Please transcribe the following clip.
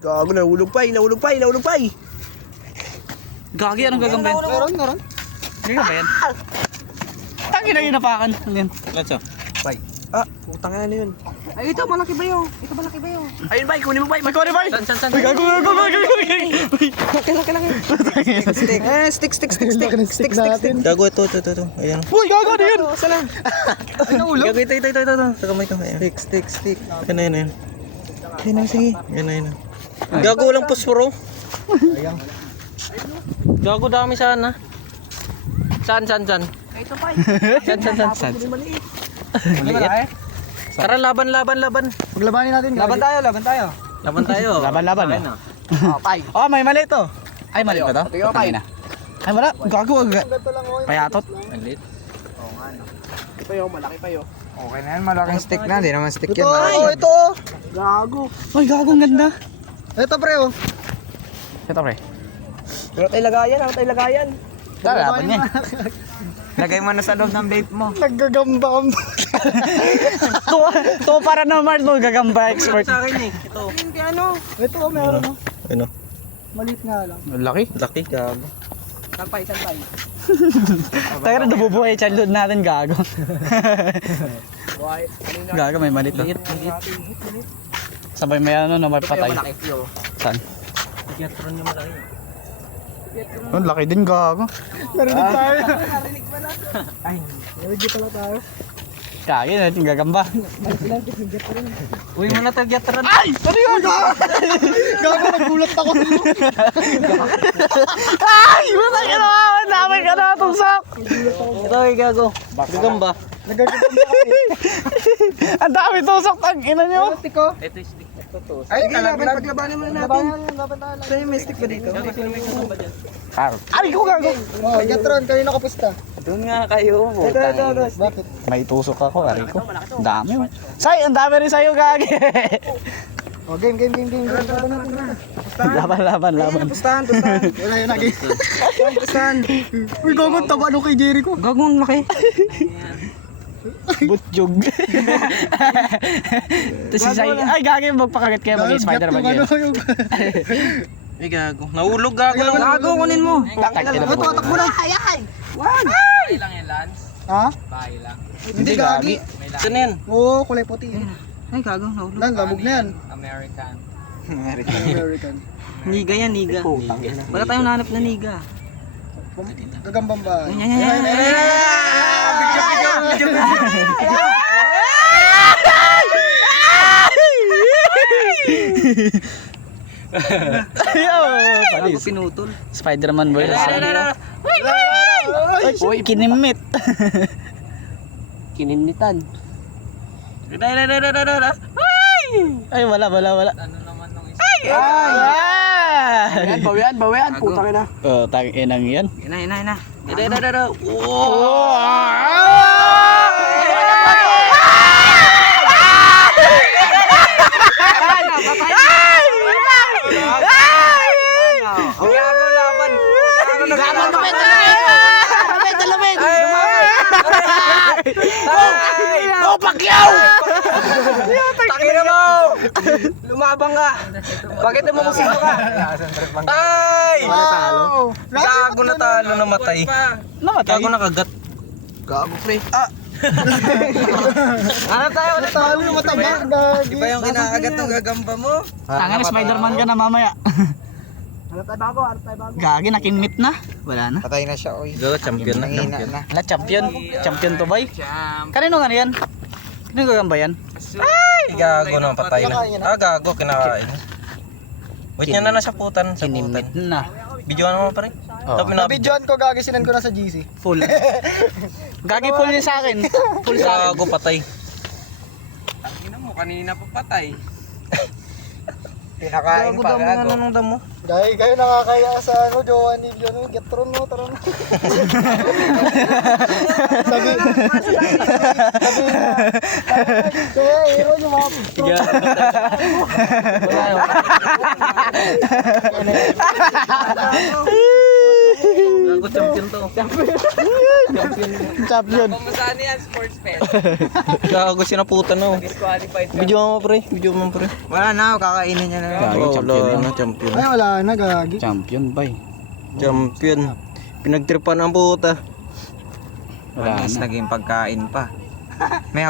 Gago, nahulog pa, nahulog pa, nahulog pa. Gagi, anong gagambayan? Meron. Hindi ka ba yan? Tangin na inapakan. Ano yan? Let's go. Bay. Ah, putang na yun. Ay, ito malaki ba yun? Ito malaki ba yun? Ayun, bay, kunin mo, bay. May kone ba? San. Ay, gago. Stick. Gago, ito. Ayan. Uy, gago na yun. Saan? Ay, nahulog? Gago, ito. Sa kamay ko. Ayan. Stick. Yan. Ayun, sige. Yan. Gago, walang posporo. Gago, dami sana. Saan? Ito pa. Saan? Maliit. Maliit. Tara, laban. Paglabanin natin. Laban tayo. Laban tayo. Laban. Ayun, ah. Pay. Oh, may mali ito. Ay, mali ba to? Tingnan mo, Pay. Tangina. Ay, wala. Gago. Payatot. Maliit. Malaki pa yun, malaki pa yun. Okay na yan, malaking stick na. Hindi naman stick yan. Ito. Gago. Ay, gago. Ang ganda. Ito pre, oh. Ito, pre. Pero tayo lagayan. Tara, laban niya. Lagay mo na sa loob ng vape mo. Naggagamba. To para naman mo gagamba expert. Sa akin eh. Ito. Hindi ano. Ito, meron mo. Ano? Maliit nga lang. Laki. Laki, gago. Sampay. Tayo na nabubuhay childhood natin, gago. Buhay. Gago, may mali to. Maliit. Sabay may ano, no, may patay. Malaki yun. Saan? Gatron yung malaki. Ang laki din, gago. Narinig tayo. Kaya natin gagamba. Uy, mga tag-gatron. Ay! Ano yun? Gago, nagulat ako. Ay! Wala ka na! Dami ka na! Tungsak! Ito ay gago. Gagamba. Nagaganda kami. Ang dami tungsak! Ang ina nyo! Tiko. Ito yung stick. Ito. Ay, Paglabanan mo na natin. Laban tayo. Sa'yo may stick ba dito? Sino may gagamba dyan? Ay, ko gago! Oh, Gatron, kayo nakapusta. Doon nga kayo. Ito. Bakit? May tusok ako, ari ko. Ang dami mo. Say, ang dami rin sa'yo, gagi! Oh, game. Laban natin. Laban. Pustahan. Wala yun, game. Pustahan. Uy, gago, taba kay Jericho. Gago, ang laki. Butjog. Tapos si Say, ay gagi, magpakagat kayo, mag-Spider-Man kayo. Ay gago. Nahulog gago. Gago, kunin mo. Tatak mo na. Bahay lang yan, Lance. Ha? Bahay lang. Hindi, gagi. Saan yan? Oo, kulay puti. Ay, gago, nahulog. Lang, lamog na yan. American. American. Niga yan, niga. Wala tayong nanap na niga. Gagambang ba? Yan. Palis. Pinutol. Spider-Man boy. Uy, Uy, kinimit. Kininitan. Ay, wala. Ano naman nung isa? Ay! Bawian. Putang ina. Oh, tang-inang yan. Ina. Gago, laban. Lapit. Oh, Pacquiao! Takina mo! Lumabang ka! Bakit mo musino ka? Ay! Wow! Gago natalo, namatay. Namatay. Gago nakagat. Gago, pre. Ano tayo? Talo yung mataba. Gagi. Iba yung kinakagat ng gagamba mo? Tangan na Spider-Man ka na mamaya. Ano tayo bago? Gagi, nakinmit na. Wala na. Patay na siya, oy. Gago, champion na. Nangina Champion. na. Wala, champion. Champion to boy. Kanino nga yan? Kanino gagamba yan? Ay, gago na, patay na. Gago, kinakain. Wait niya na sa putan. Sa putan. Kinimit na. Videoan mo pa rin. Oh. Tapos na. Nabidyoan ko, gagi, sinan ko na sa GC. Full. Gagi full din sa akin. Full sa akin. Gago, patay. Ina mo, kanina pa patay. Pinakain Gago, pa, damo gago. na ng damo. Gagi, kayo nakakaya sa jowa ni Biano. Gatron mo, tara na. Kaya, hero yung mga... Gago, champion to. Champion. Pamasani yan, sports pet. Gago sinaputan no. Disqualified ka. Video mo pre, video mo pre. Wala na, kakainin niya na lang. Gago, champion Wala na. na, champion. Ay, wala na, gagi. Champion, bay. Champion. Pinagtripan ang puta. Wala na. Naging pagkain pa. May